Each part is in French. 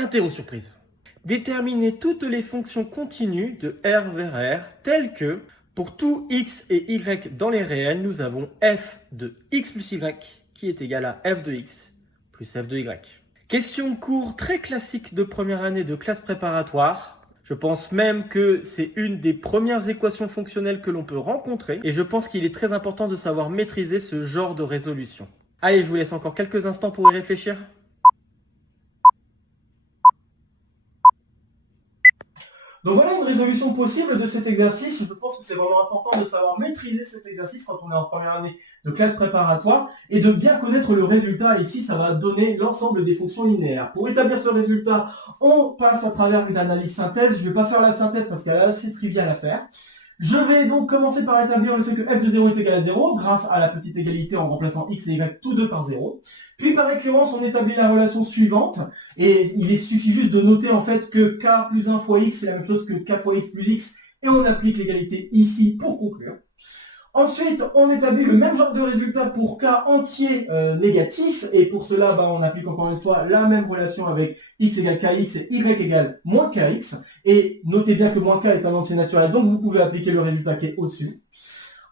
Interro surprise. Déterminer toutes les fonctions continues de R vers R telles que, pour tout x et y dans les réels, nous avons f de x plus y qui est égal à f de x plus f de y. Question de cours très classique de première année de classe préparatoire. Je pense même que c'est une des premières équations fonctionnelles que l'on peut rencontrer et je pense qu'il est très important de savoir maîtriser ce genre de résolution. Allez, je vous laisse encore quelques instants pour y réfléchir. Donc voilà une résolution possible de cet exercice. Je pense que c'est vraiment important de savoir maîtriser cet exercice quand on est en première année de classe préparatoire et de bien connaître le résultat. Ici, ça va donner l'ensemble des fonctions linéaires. Pour établir ce résultat, on passe à travers une analyse synthèse. Je ne vais pas faire la synthèse parce qu'elle est assez triviale à faire. Je vais donc commencer par établir le fait que f de 0 est égal à 0 grâce à la petite égalité en remplaçant x et y tous deux par 0. Puis par récurrence, on établit la relation suivante et il suffit juste de noter en fait que k plus 1 fois x c'est la même chose que k fois x plus x et on applique l'égalité ici pour conclure. Ensuite, on établit le même genre de résultat pour k entier négatif et pour cela, on applique encore une fois la même relation avec x égale kx et y égale moins kx. Et notez bien que moins k est un entier naturel, donc vous pouvez appliquer le résultat qui est au-dessus.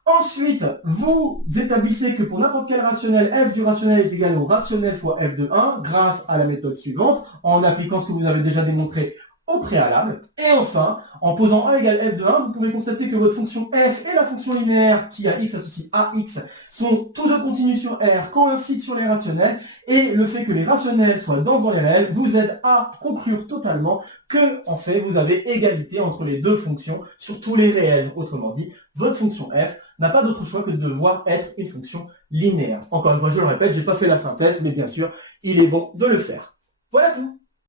Ensuite, vous établissez que pour n'importe quel rationnel, f du rationnel est égal au rationnel fois f de 1 grâce à la méthode suivante, en appliquant ce que vous avez déjà démontré au préalable. Et enfin, en posant a égale f de 1, vous pouvez constater que votre fonction f et la fonction linéaire qui a x associé à x sont tous deux continus sur R, coïncident sur les rationnels, et le fait que les rationnels soient dans les réels vous aide à conclure totalement que, en fait, vous avez égalité entre les deux fonctions sur tous les réels. Autrement dit, votre fonction f n'a pas d'autre choix que de devoir être une fonction linéaire. Encore une fois, je le répète, j'ai pas fait la synthèse, mais bien sûr, il est bon de le faire. Voilà tout.